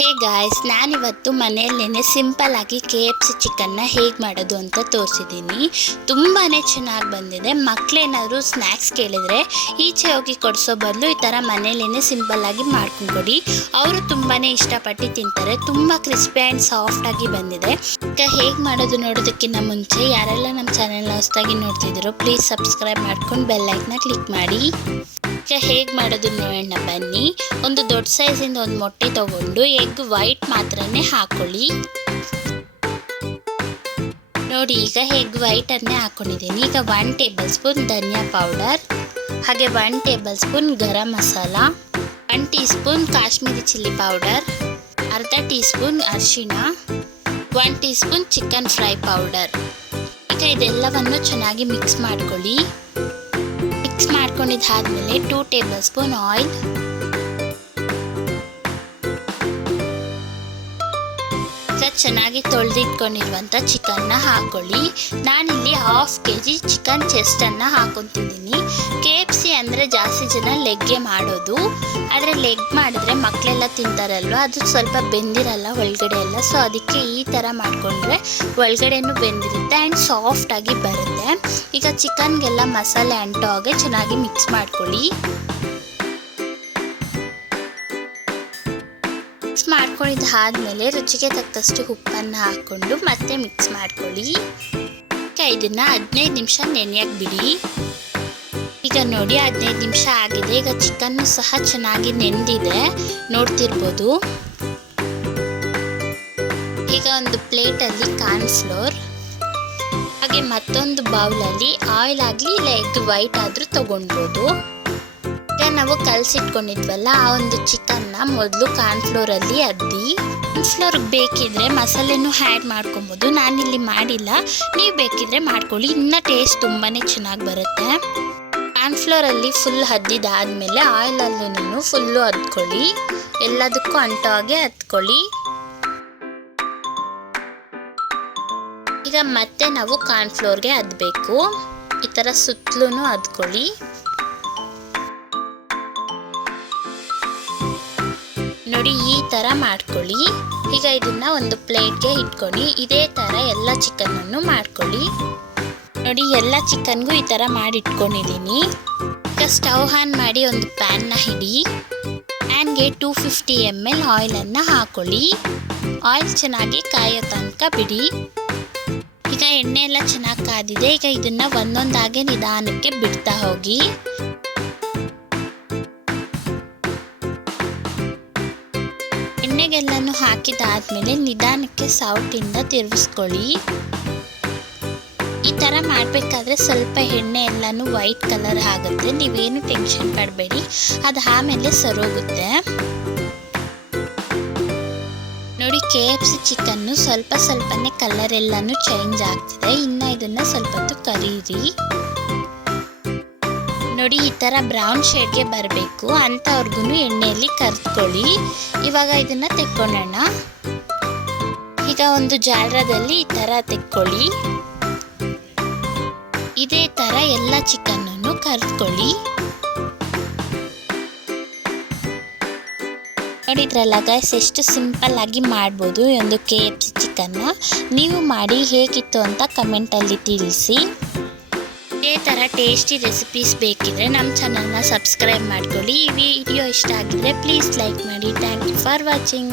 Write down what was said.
Hey guys, ನಾನಿವತ್ತು ಮನೆಯಲ್ಲೇ simple ಆಗಿ KFC ಚಿಕನ್ನ ಹೇಗೆ ಮಾಡೋದು ಅಂತ ತೋರಿಸಿದ್ದೀನಿ. ತುಂಬಾ ಚೆನ್ನಾಗಿ ಬಂದಿದೆ. ಮಕ್ಕಳೇನಾದರೂ ಸ್ನ್ಯಾಕ್ಸ್ ಕೇಳಿದರೆ ಈಚೆ ಹೋಗಿ ಕೊಡಿಸೋ ಬದಲು ಈ ಥರ ಮನೆಯಲ್ಲೇ ಸಿಂಪಲ್ಲಾಗಿ ಮಾಡ್ಕೊಂಡ್ಕೊಡಿ. ಅವರು ತುಂಬಾ ಇಷ್ಟಪಟ್ಟು ತಿಂತಾರೆ. ತುಂಬ ಕ್ರಿಸ್ಪಿ ಆ್ಯಂಡ್ ಸಾಫ್ಟಾಗಿ ಬಂದಿದೆ. ಈಗ ಹೇಗೆ ಮಾಡೋದು ನೋಡೋದಕ್ಕಿಂತ ಮುಂಚೆ ಯಾರೆಲ್ಲ ನಮ್ಮ ಚಾನೆಲ್ನ ಹೊಸದಾಗಿ ನೋಡ್ತಿದ್ದೀರೋ ಪ್ಲೀಸ್ ಸಬ್ಸ್ಕ್ರೈಬ್ ಮಾಡ್ಕೊಂಡು ಬೆಲ್ಲೈಕನ್ನ ಕ್ಲಿಕ್ ಮಾಡಿ. ಈಗ ಹೇಗೆ ಮಾಡೋದು ನೋಡೋಣ ಬನ್ನಿ. ಒಂದು ದೊಡ್ಡ ಸೈಜಿಂದ ಒಂದು ಮೊಟ್ಟೆ ತಗೊಂಡು ಎಗ್ ವೈಟ್ ಮಾತ್ರನೇ ಹಾಕೊಳ್ಳಿ. ನೋಡಿ, ಈಗ ಎಗ್ ವೈಟನ್ನೇ ಹಾಕೊಂಡಿದ್ದೀನಿ. ಈಗ 1 ಟೇಬಲ್ ಸ್ಪೂನ್ ಧನಿಯಾ ಪೌಡರ್, ಹಾಗೆ 1 ಟೇಬಲ್ ಸ್ಪೂನ್ ಗರಂ ಮಸಾಲ, 1 teaspoon Kashmiri chilli powder, ಅರ್ಧ ಟೀ ಸ್ಪೂನ್ ಅರಿಶಿಣ, 1 teaspoon chicken fry powder. ಈಗ ಇದೆಲ್ಲವನ್ನು ಚೆನ್ನಾಗಿ ಮಿಕ್ಸ್ ಮಾಡ್ಕೊಳ್ಳಿ. ಮಿಕ್ಸ್ ಮಾಡ್ಕೊಂಡಿದ್ದಾದ್ಮೇಲೆ 2 ಟೇಬಲ್ ಸ್ಪೂನ್ ಆಯಿಲ್, ಚೆನ್ನಾಗಿ ತೊಳೆದಿಟ್ಕೊಂಡಿರುವಂಥ ಚಿಕನ್ನ ಹಾಕೊಳ್ಳಿ. ನಾನಿಲ್ಲಿ 1/2 kg ಚಿಕನ್ ಚೆಸ್ಟನ್ನು ಹಾಕೊತಿದ್ದೀನಿ. KFC ಅಂದರೆ ಜಾಸ್ತಿ ಜನ ಲೆಗ್ಗೆ ಮಾಡೋದು, ಆದರೆ ಲೆಗ್ ಮಾಡಿದ್ರೆ ಮಕ್ಕಳೆಲ್ಲ ತಿಂತಾರಲ್ವ, ಅದು ಸ್ವಲ್ಪ ಬೆಂದಿರಲ್ಲ ಒಳಗಡೆ ಎಲ್ಲ. ಸೊ ಅದಕ್ಕೆ ಈ ಥರ ಮಾಡಿಕೊಂಡ್ರೆ ಒಳಗಡೆನೂ ಬೆಂದಿರುತ್ತೆ ಆ್ಯಂಡ್ ಸಾಫ್ಟಾಗಿ ಬರುತ್ತೆ. ಈಗ ಚಿಕನ್ಗೆಲ್ಲ ಮಸಾಲೆ ಅಂಟೋ ಹಾಗೆ ಚೆನ್ನಾಗಿ ಮಿಕ್ಸ್ ಮಾಡ್ಕೊಳ್ಳಿ. ಮಿಕ್ಸ್ ಮಾಡ್ಕೊಂಡಿದ್ದಾದ್ಮೇಲೆ ರುಚಿಗೆ ತಕ್ಕಷ್ಟು ಉಪ್ಪನ್ನು ಹಾಕ್ಕೊಂಡು ಮತ್ತೆ ಮಿಕ್ಸ್ ಮಾಡ್ಕೊಳ್ಳಿ. ಈಗ ಇದನ್ನು 15 ನಿಮಿಷ ನೆನೆಯಕ್ಕೆ ಬಿಡಿ. ಈಗ ನೋಡಿ 15 ನಿಮಿಷ ಆಗಿದೆ. ಈಗ ಚಿಕನ್ನು ಸಹ ಚೆನ್ನಾಗಿ ನೆಂದಿದೆ, ನೋಡ್ತಿರ್ಬೋದು. ಈಗ ಒಂದು ಪ್ಲೇಟಲ್ಲಿ ಕಾರ್ನ್ಫ್ಲೋರ್, ಹಾಗೆ ಮತ್ತೊಂದು ಬೌಲಲ್ಲಿ ಆಯಿಲ್ ಆಗಲಿ ಇಲ್ಲ ಎಗ್ ವೈಟ್ ಆದರೂ ತೊಗೊಳ್ಬೋದು. ನಾವು ಕಲಸಿಟ್ಕೊಂಡಿದ್ವಲ್ಲ ಆ ಒಂದು ಚಿಕನ್ನ ಮೊದಲು ಕಾರ್ನ್ಫ್ಲೋರಲ್ಲಿ ಅದ್ದಿ. ಕಾರ್ನ್ಫ್ಲೋರ್ಗೆ ಬೇಕಿದ್ರೆ ಮಸಾಲೆನೂ ಆ್ಯಡ್ ಮಾಡ್ಕೊಬೋದು. ನಾನಿಲ್ಲಿ ಮಾಡಿಲ್ಲ, ನೀವು ಬೇಕಿದ್ರೆ ಮಾಡ್ಕೊಳ್ಳಿ, ಇನ್ನೂ ಟೇಸ್ಟ್ ತುಂಬಾ ಚೆನ್ನಾಗಿ ಬರುತ್ತೆ. ಕಾರ್ನ್ಫ್ಲೋರಲ್ಲಿ ಫುಲ್ ಅದ್ದಿದ್ದಾದಮೇಲೆ ಆಯಿಲಲ್ಲೂ ಫುಲ್ಲು ಅದ್ಕೊಳ್ಳಿ, ಎಲ್ಲದಕ್ಕೂ ಅಂಟೋ ಹಾಗೆ ಅದ್ಕೊಳ್ಳಿ. ಈಗ ಮತ್ತೆ ನಾವು ಕಾರ್ನ್ಫ್ಲೋರ್ಗೆ ಅದ್ಬೇಕು. ಈ ಥರ ಸುತ್ತಲೂ ಅದ್ಕೊಳ್ಳಿ. ನೋಡಿ, ಈ ಥರ ಮಾಡ್ಕೊಳ್ಳಿ. ಈಗ ಇದನ್ನು ಒಂದು ಪ್ಲೇಟ್ಗೆ ಇಟ್ಕೊಂಡು ಇದೇ ಥರ ಎಲ್ಲ ಚಿಕನನ್ನು ಮಾಡ್ಕೊಳ್ಳಿ. ನೋಡಿ, ಎಲ್ಲ ಚಿಕನ್ಗೂ ಈ ಥರ ಮಾಡಿ ಇಟ್ಕೊಂಡಿದ್ದೀನಿ. ಈಗ ಸ್ಟವ್ ಆನ್ ಮಾಡಿ ಒಂದು ಪ್ಯಾನ್ನ ಹಿಡಿ. ಪ್ಯಾನ್ಗೆ 250 ml ಆಯಿಲನ್ನು ಹಾಕೊಳ್ಳಿ. ಆಯಿಲ್ ಚೆನ್ನಾಗಿ ಕಾಯೋ ತನಕ ಬಿಡಿ. ಈಗ ಎಣ್ಣೆ ಎಲ್ಲ ಚೆನ್ನಾಗಿ ಕಾದಿದೆ. ಈಗ ಇದನ್ನು ಒಂದೊಂದಾಗೆ ನಿಧಾನಕ್ಕೆ ಬಿಡ್ತಾ ಹೋಗಿ. ಎಣ್ಣೆಗೆಲ್ಲನೂ ಹಾಕಿದಾದ್ಮೇಲೆ ನಿಧಾನಕ್ಕೆ ಸೌಟಿಂದ ತಿರುಗಿಸ್ಕೊಳ್ಳಿ. ಈ ಥರ ಮಾಡಬೇಕಾದ್ರೆ ಸ್ವಲ್ಪ ಎಣ್ಣೆ ಎಲ್ಲನೂ ವೈಟ್ ಕಲರ್ ಆಗುತ್ತೆ, ನೀವೇನು ಟೆನ್ಷನ್ ಪಡಬೇಡಿ, ಅದು ಆಮೇಲೆ ಸರೋಗುತ್ತೆ. ನೋಡಿ, KFC ಚಿಕನ್ನು ಸ್ವಲ್ಪ ಸ್ವಲ್ಪನೇ ಕಲರ್ ಎಲ್ಲನೂ ಚೇಂಜ್ ಆಗ್ತಿದೆ. ಇನ್ನು ಇದನ್ನು ಸ್ವಲ್ಪ ಹೊತ್ತು ಕರೀರಿ. ನೋಡಿ, ಈ ಥರ ಬ್ರೌನ್ ಶೇಡ್ಗೆ ಬರಬೇಕು ಅಂಥವ್ರಿಗೂ ಎಣ್ಣೆಯಲ್ಲಿ ಕರ್ತ್ಕೊಳ್ಳಿ. ಇವಾಗ ಇದನ್ನು ತೆಕ್ಕೊಳ್ಳೋಣ. ಈಗ ಒಂದು ಜಾಲರದಲ್ಲಿ ಈ ಥರ ತೆಕ್ಕೊಳ್ಳಿ. ಇದೇ ಥರ ಎಲ್ಲ ಚಿಕನ್ನನ್ನು ಕರ್ತ್ಕೊಳ್ಳಿ. ನೋಡಿದ್ರಲ್ಲ ಗೈಸ್, ಎಷ್ಟು ಸಿಂಪಲ್ ಆಗಿ ಮಾಡ್ಬೋದು ಈ ಒಂದು KFC ಚಿಕನ್ನ. ನೀವು ಮಾಡಿ ಹೇಗಿತ್ತು ಅಂತ ಕಮೆಂಟಲ್ಲಿ ತಿಳಿಸಿ. ಇದೇ ಥರ ಟೇಸ್ಟಿ ರೆಸಿಪೀಸ್ ಬೇಕಿದ್ರೆ ನಮ್ಮ ಚಾನಲ್ನ ಸಬ್ಸ್ಕ್ರೈಬ್ ಮಾಡ್ಕೊಳ್ಳಿ. ಈ ವಿಡಿಯೋ ಇಷ್ಟ ಆಗಿದ್ರೆ ಪ್ಲೀಸ್ ಲೈಕ್ ಮಾಡಿ. Thank you for watching.